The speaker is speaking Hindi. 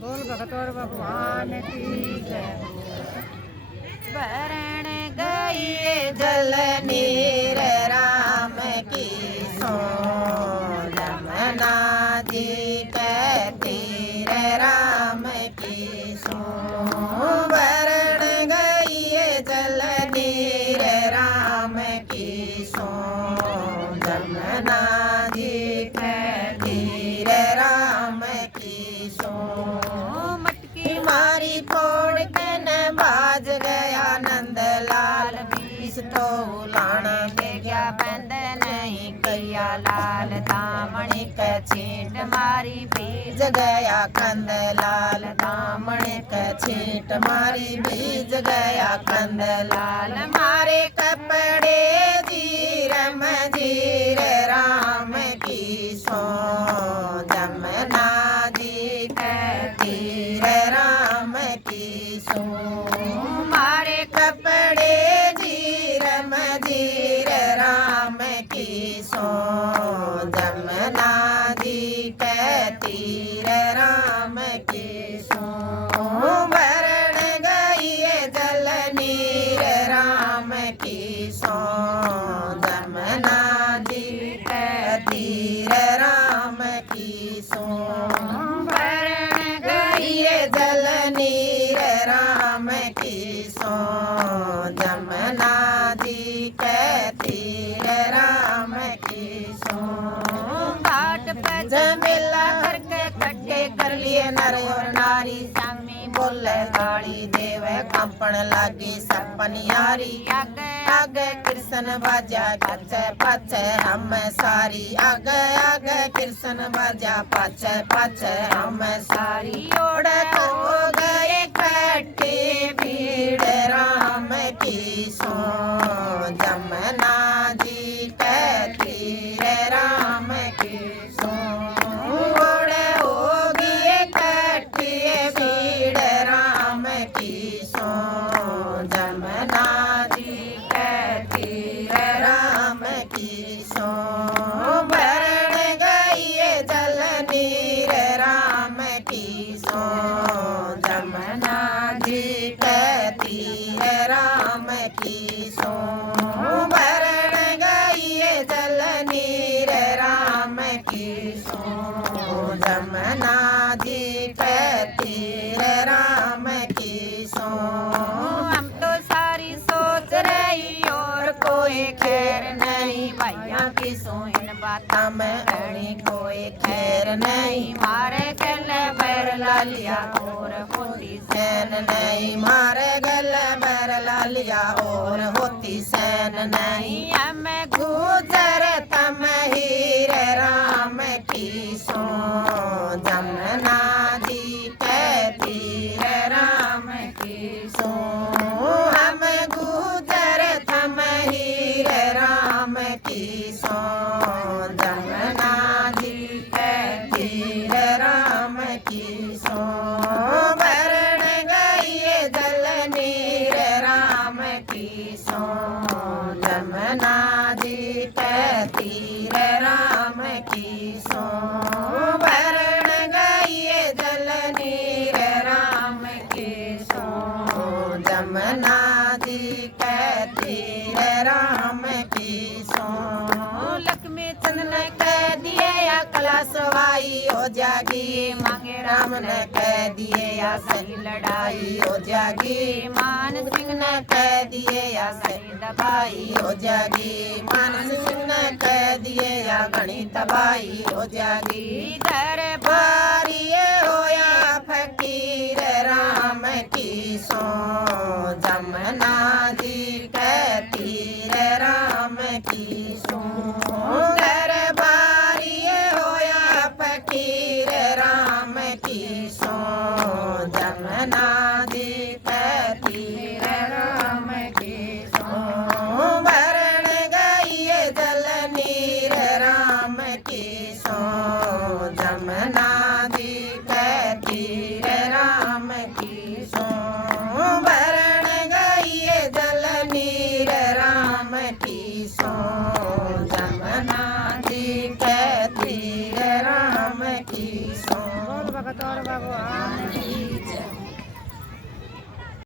बोल भगत और भगवान की जय। भरण गई जल नीर राम की सो जमुना जी के तीर राम की सो भरण गई जल नीर राम की सो जमुना जी के तीर राम की सो मटकी मारी फोड़ के न बाज गया नंदलाल बीस तो लाने के गया बंद नहीं कैया लाल दामणी के छींट मारी बीज गया कंदलाल दामणी के छींट मारी बीज गया कंदलाल मारे कपड़े जीरम जीर राम की सो जमुना जी के तीर राम की सो मारे कपड़े जीरम जीर राम की सो जमुना जी के तीर राम की सो भरण गई जल नीर राम की सो जमुना जी के तीर राम की सो भरण गई जल नीर राम की सो जमुना जी के तीर राम की सो घाट पे जमेला करके कट्टे कर लिए नर और नारी स्वामी बोले गाड़ी देवे कंपन लागी सपनियारी आगे आगे कृष्ण बाजा पाछे पाछे हम सारी आगे आगे कृष्ण बाजा पाछे पाछे हम सारी ओढ़ हो गए कट्टी भीड़ राम की सो जमुना जी के तीर राम की सो ओढ़ हो गए कट्टी भीड़ राम की सो जमुना जी के तीर राम की सो भरण गई जल नीर राम की सो जमुना जी के तीर राम की सो भरण गई जल नीर राम की सो जमुना जी के तीर राम की सो हम तो सारी सोच रही और कोई खैर नहीं भैया की सो इन बातों में अड़ी कोई खैर नहीं मारे गल बैर लालिया और होती सैन नहीं मारे गल बैर लालिया और होती सैन नहीं हमें गुजर तम हीर राम की सो जमुना जी के तीर राम की सो हम गुजर तम हीर राम की सो जमुना जी के तीर राम की सो भरण गई जल नीर राम की सो जमुना जी के तीर राम की सो भरण गई जल नीर राम की सो जमुना जी के तीर राम की सो लक्ष्मी चंद ने कह दिए या कला सवाई हो जागी मांगे राम ने कह दिए या सही लड़ाई हो जागी मान सिंह ने कह दिए या सही दबाई हो जागी मान सिंह ने कह दिए या घनी तबाही हो जागी घर भारी होया फकीर राम की सो जमुना जी के तीर राम की सो घर भारी होया फकीर राम की सो जमुना